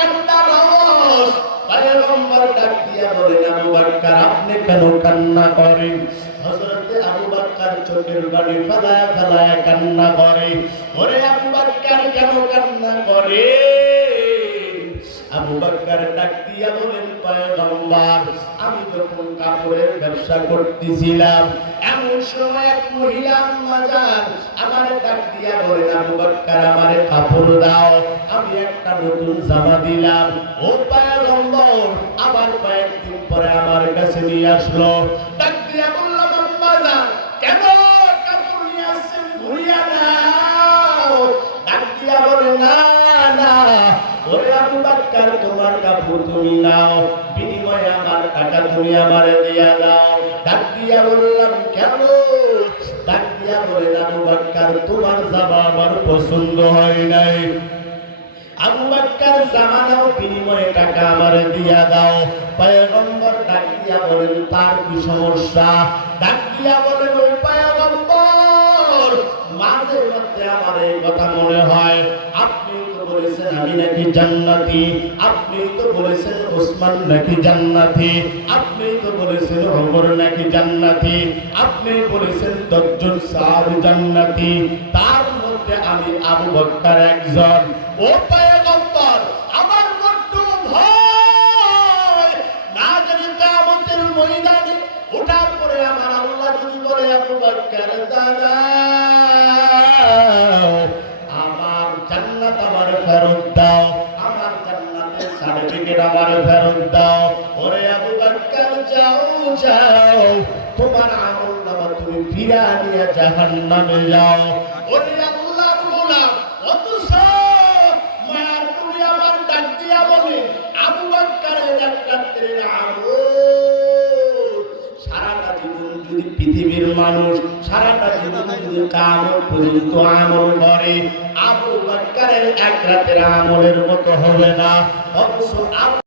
কান্নার আওয়াজ। পয়গম্বর ডাক দিয়া বলেন, আবু বকর আপনি কেন কান্না করেন? হযরতে আবু বকর চোখের পানি ফেলায়া ফেলায়া কান্না করে। ওরে আবু বকর কেন কান্না করে? আবু বকর ডাক দিয়া বলেন, পয়গম্বর আমি যখন কাপড়ের ব্যবসা করতেছিলাম এমন সময় এক মহিলা আম্মাজান আমারে ডাক দিয়া বলেন, আবু বকর আমারে কাপড় দাও, আমি একটা নতুন জামা দিলাম। ও পয়গম্বর আবার কয়েকদিন পরে আমার কাছে নিয়ে আসলো। ডাক দিয়া বললাম, আম্মাজান কেন কাপড় নিয়ে আসছেন, ঘুরিয়া দাও। ডাক দিয়া বলে, না না ওরে আবু বকর তোমার কাপড় তুমি নাও, বিনিময়ে আমার টাকা তুমি আমারে দিয়া দাও। ডাক দিয়া বললাম, কেন? ডাক দিয়া বলেন, আবু বকর তোমার জামা আমার পছন্দ হয় নাই। আবু বকর জামা নাও, বিনিময়ে টাকা আমারে দিয়া দাও। পয়গম্বর ডাক দিয়া বলেন, তার কি সমস্যা? ডাক দিয়া বলেন, ও পয়গম্বর মাঝে মধ্যে আমার এই কথা মনে হয়, আপনি তো বলেছেন আমি নাকি জান্নাতি, আপনি তো বলেছেন ওসমান নাকি জান্নাতি, আপনি তো বলেছেন ওমর নাকি জান্নাতি, আপনি বলেছেন 10 জন সাহাবী জান্নাতি, তার মধ্যে আমি আবু বকর একজন। ও পয়গম্বর আমার বড্ড ভয়, না জানি কিয়ামতের ময়দানে ওঠার পরে আমার আল্লাহ যদি বলে, আবু বকর দাঁড়াও, আমার জান্নাত আমার ফেরত দাও, আমার জান্নাতের সার্টিফিকেট আমার ফেরত দাও। ওরে আবু বকর যাও যাও, তোমার আমলনামা তুমি ফিরা নিয়ে জাহান্নামে যাও। ওরে আল্লাহর গোলাম, অথচ মার তুমি আমার ডাক দিয়া বলে আবু বকরের জান্নাতের আমল। সারাটা জীবন যদি পৃথিবীর মানুষ সারাটা জীবন যদি কিয়ামত পর্যন্ত আমল করে, আবু বকরের এক রাতের আমলের মতো হবে না। অথচ